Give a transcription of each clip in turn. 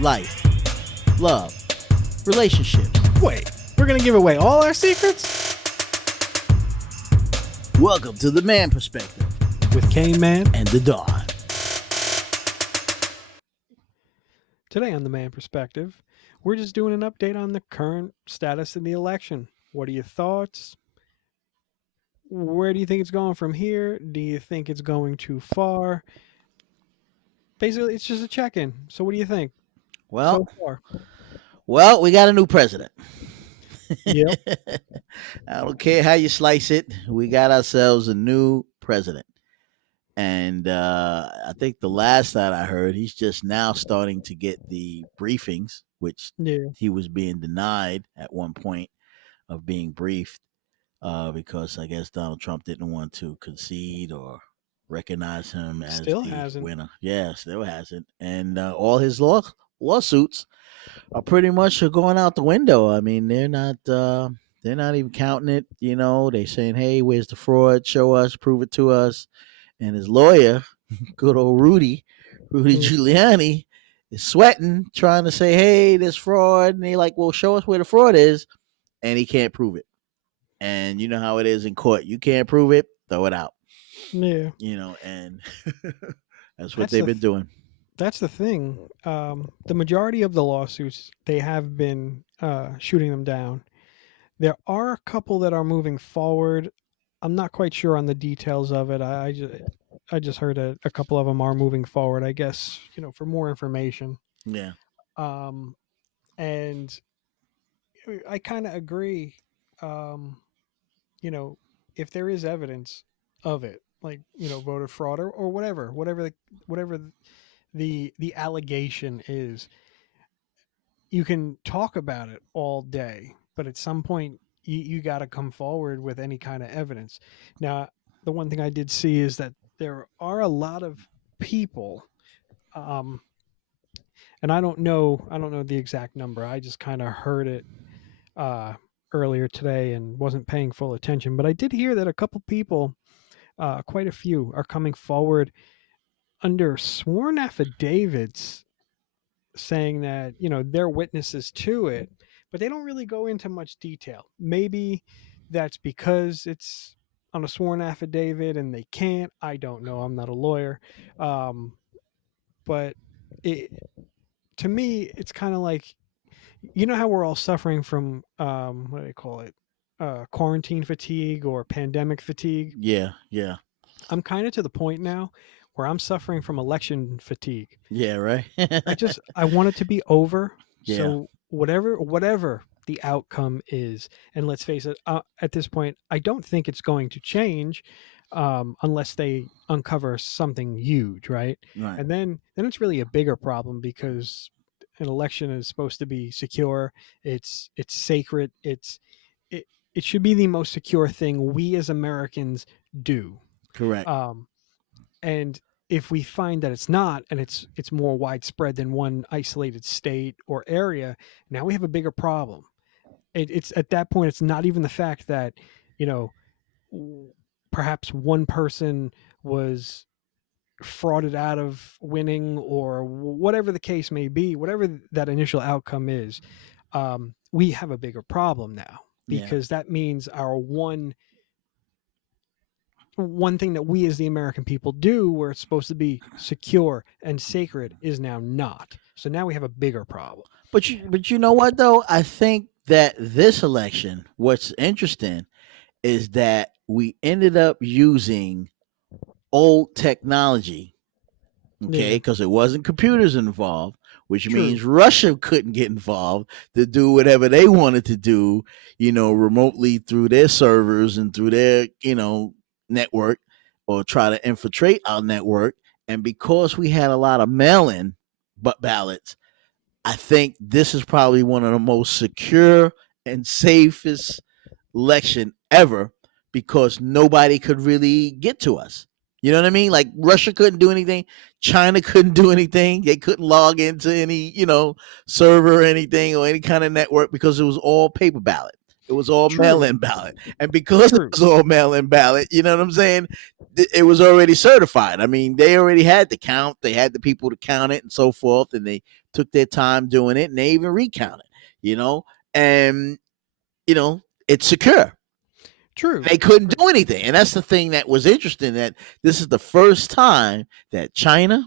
life, love, relationships. Wait, we're gonna give away all our secrets? Welcome to the Man Perspective With Kane Man. and the Dawn. Today on The Man Perspective, we're just doing an update on the current status of the election. What are your thoughts? Where do you think it's going from here? Do you think it's going too far? Basically, it's just a check-in. So what do you think Well, so far? we got a new president. Yep. I don't care how you slice it. We got ourselves a new president. And I think the last that I heard, he's just now starting to get the briefings, which Yeah. he was being denied at one point of being briefed because I guess Donald Trump didn't want to concede or recognize him as Still the hasn't. winner. Yeah, still hasn't. And all his lawsuits are pretty much going out the window. I mean, they're not even counting it. You know, they saying, "Hey, where's the fraud? Show us, prove it to us." And his lawyer, good old Rudy Giuliani, is sweating, trying to say, "Hey, there's fraud." And they like, "Well, show us where the fraud is," and he can't prove it. And you know how it is in court. You can't prove it, throw it out. Yeah. You know, and that's what That's they've the been doing. That's the thing. The majority of the lawsuits, they have been shooting them down. There are a couple that are moving forward. I'm not quite sure on the details of it. I just heard a couple of them are moving forward. I guess for more information. Yeah. And I kind of agree. You know, if there is evidence of it, like voter fraud or whatever the allegation is, you can talk about it all day, but at some point you got to come forward with any kind of evidence. Now, the one thing I did see is that there are a lot of people, um, and I don't know the exact number. I just kind of heard it uh, earlier today and wasn't paying full attention. But I did hear that a couple people, quite a few, are coming forward under sworn affidavits saying that they're witnesses to it, but they don't really go into much detail. Maybe that's because it's on a sworn affidavit and they can't. I don't know. I'm not a lawyer, but it, to me, it's kind of like how we're all suffering from what do they call it? Quarantine fatigue or pandemic fatigue. Yeah. Yeah. I'm kind of to the point now where I'm suffering from election fatigue. Yeah. Right. I want it to be over. Yeah. So whatever the outcome is, and let's face it, at this point, I don't think it's going to change unless they uncover something huge, right? Right. And then it's really a bigger problem because an election is supposed to be secure. It's sacred. It should be the most secure thing we as Americans do. Correct. And if we find that it's not, and it's more widespread than one isolated state or area, now we have a bigger problem. It's at that point, it's not even the fact that you know perhaps one person was frauded out of winning or whatever the case may be, whatever that initial outcome is. We have a bigger problem now because that means our one thing that we as the American people do, where it's supposed to be secure and sacred, is now not. So now we have a bigger problem. But you know what though? I think that this election, what's interesting is that we ended up using old technology, okay, Yeah. because it wasn't computers involved, which True. means Russia couldn't get involved to do whatever they wanted to do, remotely through their servers and through their, network, or try to infiltrate our network. And because we had a lot of mail-in ballots, I think this is probably one of the most secure and safest election ever because nobody could really get to us. You know what I mean? Like Russia couldn't do anything, China couldn't do anything. They couldn't log into any, server or anything or any kind of network because it was all paper ballot. It was all True. mail-in ballot, and because it True. was all mail-in ballot, you know what I'm saying? It was already certified. I mean, they already had the count. They had the people to count it and so forth, and they took their time doing it, and they even recounted. You know, and it's secure. True. They couldn't do anything, and that's the thing that was interesting. That this is the first time that China,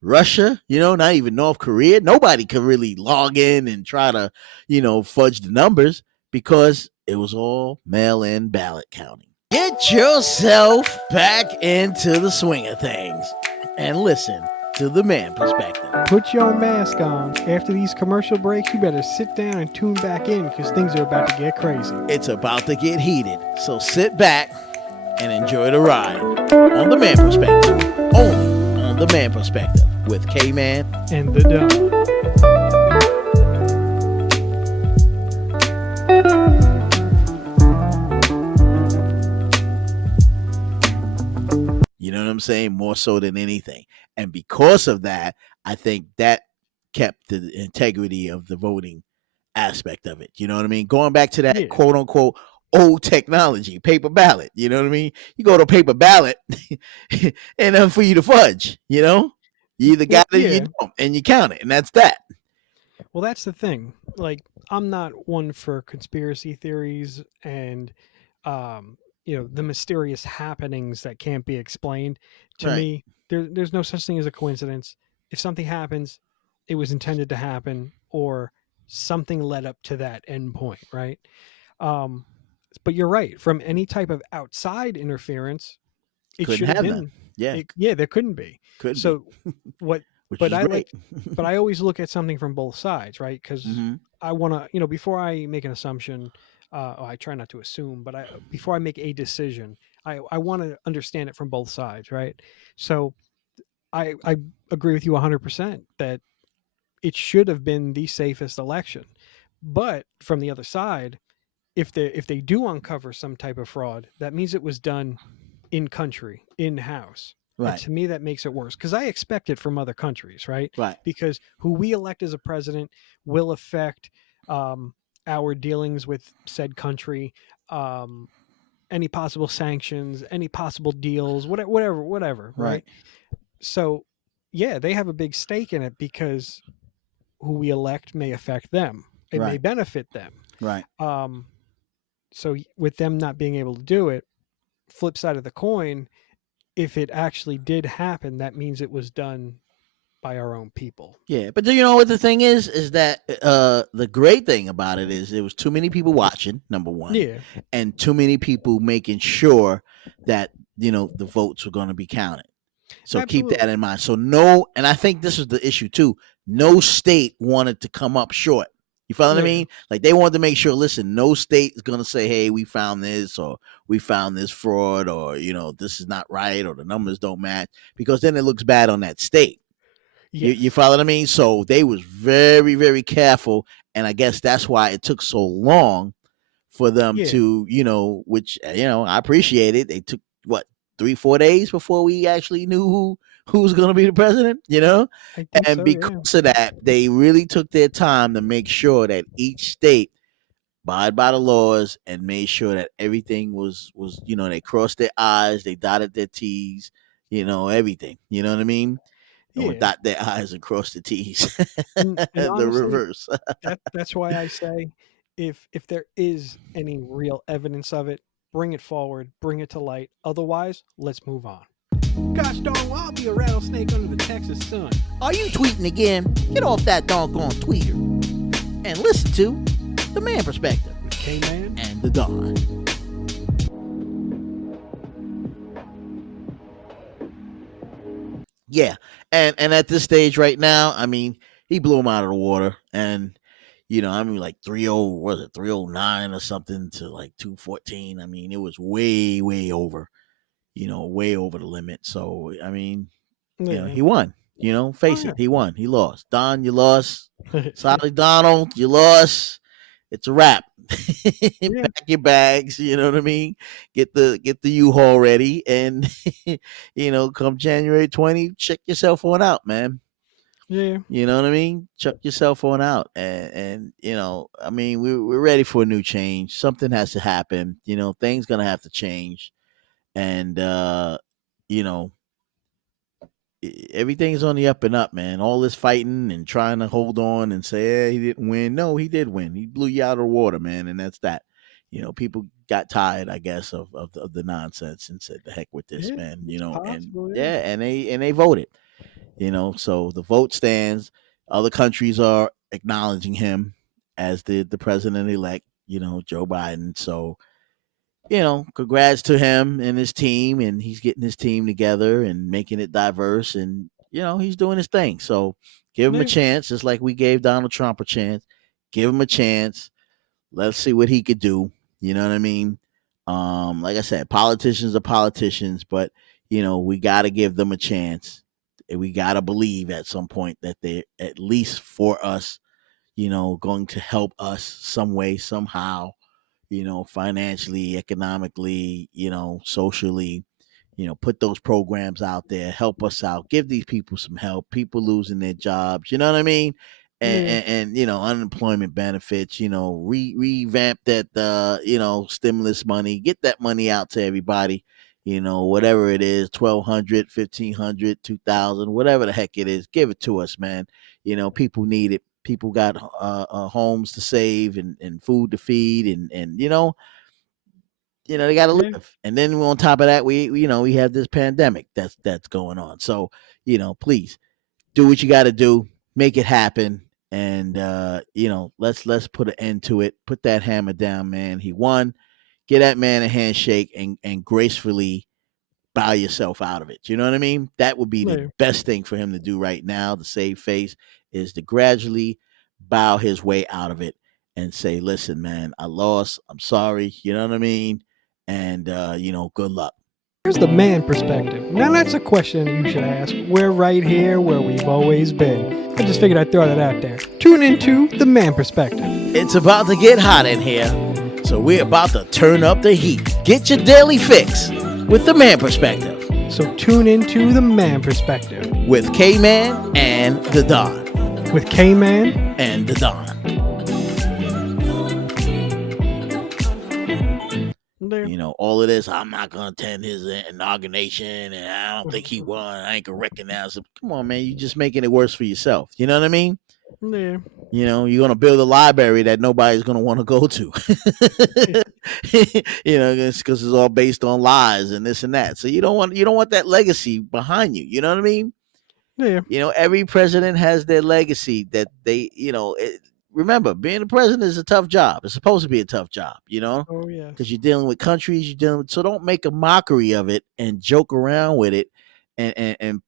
Russia, not even North Korea, nobody could really log in and try to, fudge the numbers because it was all mail in ballot counting. Get yourself back into the swing of things and listen to the man perspective. Put your mask on. After these commercial breaks, you better sit down and tune back in because things are about to get crazy. It's about to get heated. So sit back and enjoy the ride on the man perspective. Only on the man perspective with K-Man and the Don. You know what I'm saying? More so than anything. And because of that, I think that kept the integrity of the voting aspect of it. You know what I mean? Going back to that quote unquote old technology, paper ballot. You know what I mean? You go to paper ballot and then for you to fudge, you either got it or you don't, and you count it, and that's that. Well, that's the thing. Like, I'm not one for conspiracy theories and the mysterious happenings that can't be explained. To me, there's no such thing as a coincidence. If something happens, it was intended to happen, or something led up to that end point, right? But you're right. From any type of outside interference, it should have been. Yeah, there couldn't be. So what? But I always look at something from both sides, right? Because I want to, before I make an assumption, I try not to assume, but before I make a decision, I want to understand it from both sides, right? So I agree with you 100% that it should have been the safest election. But from the other side, if they do uncover some type of fraud, that means it was done in country, in house. Right. And to me, that makes it worse because I expect it from other countries, right? Right. Because who we elect as a president will affect our dealings with said country, any possible sanctions, any possible deals, whatever, right? So, yeah, they have a big stake in it because who we elect may affect them. It may benefit them. Right. So with them not being able to do it, flip side of the coin, if it actually did happen, that means it was done by our own people. Yeah, but do you know what the thing is that the great thing about it is there was too many people watching, number one, and too many people making sure that the votes were going to be counted. So keep that in mind. So and I think this is the issue too. No state wanted to come up short. You follow what I mean? Like they wanted to make sure, listen, no state is going to say, hey, we found this or we found this fraud or, this is not right or the numbers don't match, because then it looks bad on that state. Yes. You follow what I mean? So they was very, very careful. And I guess that's why it took so long for them to, which, I appreciate it. They took 3-4 days before we actually knew who was going to be the president, and because of that, they really took their time to make sure that each state abide by the laws and made sure that everything was, they crossed their I's, they dotted their T's, everything, you know what I mean? Or dot their I's and cross the T's. And the honestly, reverse. That's why I say if there is any real evidence of it, bring it forward, bring it to light. Otherwise, let's move on. Gosh darn, I'll be a rattlesnake under the Texas sun. Are you tweeting again? Get off that doggone tweeter and listen to The Man Perspective with K-Man and the Don. Yeah, and at this stage right now, I mean, he blew him out of the water, and like 3-0, was it 309 or something to like 214? I mean, it was way, way over, way over the limit. So I mean, he won. Face it, he won. He lost. Don, you lost. Sorry, Donald, you lost. It's a wrap. Pack your bags, you know what I mean? Get the U-Haul ready, and come January 20, check yourself on out, man. Yeah. You know what I mean? Chuck yourself on out, and I mean, we're ready for a new change. Something has to happen. Things gonna have to change, and you know, everything's on the up and up, man. All this fighting and trying to hold on and say, he didn't win. No, he did win. He blew you out of the water, man, and that's that. People got tired, I guess, of the nonsense and said, "The heck with this, Yeah. man." It's And possible. Yeah. yeah, and they voted. So the vote stands. Other countries are acknowledging him as the president elect. Joe Biden. So congrats to him and his team, and he's getting his team together and making it diverse, and he's doing his thing. So give him a Yeah. chance, just like we gave Donald Trump a chance. Give him a chance. Let's see what he could do. You know what I mean? Like I said, politicians are politicians, but we got to give them a chance. And we got to believe at some point that they're at least for us, going to help us some way, somehow, financially, economically, socially, put those programs out there, help us out, give these people some help, people losing their jobs, you know what I mean? And, Yeah. and, and unemployment benefits, revamp that, stimulus money, get that money out to everybody, whatever it is, 1,200, 1,500, 2,000, whatever the heck it is, give it to us, man. People need it. People got homes to save and food to feed, and they got to Yeah. live. And then on top of that, we have this pandemic that's going on. So please do what you got to do, make it happen, and let's put an end to it. Put that hammer down, man. He won. Get that man a handshake and gracefully bow yourself out of it. You know what I mean? That would be the Yeah. best thing for him to do right now to save face, is to gradually bow his way out of it and say, listen, man, I lost. I'm sorry. You know what I mean? And, good luck. Here's the man perspective. Now that's a question you should ask. We're right here where we've always been. I just figured I'd throw that out there. Tune into the man perspective. It's about to get hot in here, so we're about to turn up the heat. Get your daily fix with the man perspective. So tune into the man perspective with K-Man and the Don. With K-Man and the Don. All of this, I'm not going to attend his inauguration, and I don't think he won. I ain't going to recognize him. Come on, man. You're just making it worse for yourself. You know what I mean? Yeah. You're going to build a library that nobody's going to want to go to. Because it's all based on lies and this and that. So you don't want that legacy behind you. You know what I mean? Yeah. Every president has their legacy that they, remember, being a president is a tough job. It's supposed to be a tough job, Oh yeah. because you're dealing with countries, so don't make a mockery of it and joke around with it, and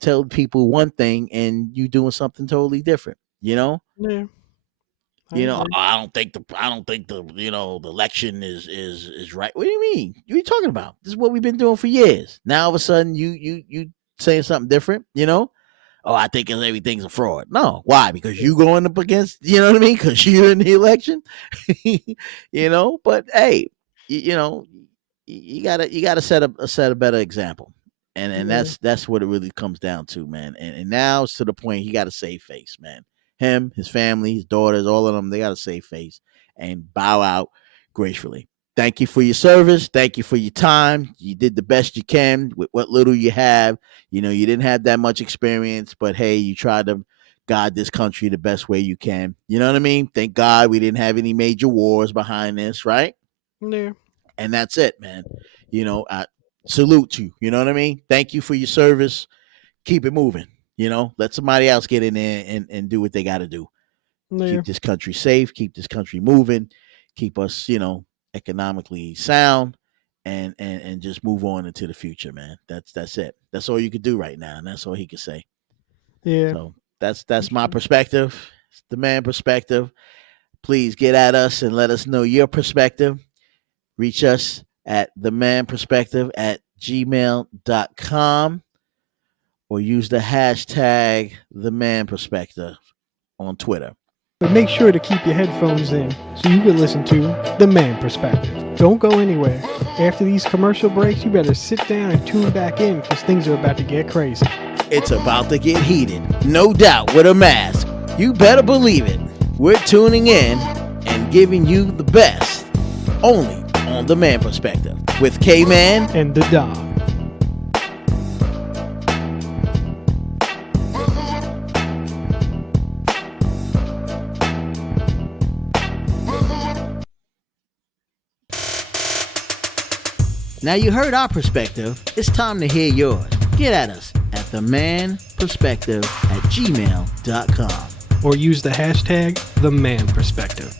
tell people one thing and you doing something totally different. Yeah. I don't think the the election is right. What do you mean? What are you talking about? This is what we've been doing for years. Now all of a sudden you saying something different, Oh, I think everything's a fraud. No, why? Because you going up against, you know what I mean? Because you're in the election, But hey, you gotta set a better example, and that's what it really comes down to, man. And now it's to the point he got to save face, man. Him, his family, his daughters, all of them, they got to save face and bow out gracefully. Thank you for your service. Thank you for your time. You did the best you can with what little you have. You didn't have that much experience, but hey, you tried to guide this country the best way you can. You know what I mean? Thank God we didn't have any major wars behind this, right? Yeah. And that's it, man. I salute you. You know what I mean? Thank you for your service. Keep it moving. Let somebody else get in there and do what they got to do. Yeah. Keep this country safe. Keep this country moving. Keep us, economically sound, and just move on into the future, man. That's it. That's all you could do right now, and that's all he could say. Yeah. So that's my perspective. It's the man perspective. Please get at us and let us know your perspective. Reach us at themanperspective@gmail.com or use the hashtag #themanperspective on Twitter. But make sure to keep your headphones in so you can listen to The Man Perspective. Don't go anywhere. After these commercial breaks, you better sit down and tune back in because things are about to get crazy. It's about to get heated, no doubt, with a mask. You better believe it. We're tuning in and giving you the best, only on The Man Perspective, with K-Man and the Dog. Now you heard our perspective, it's time to hear yours. Get at us at themanperspective@gmail.com. Or use the hashtag #TheManPerspective.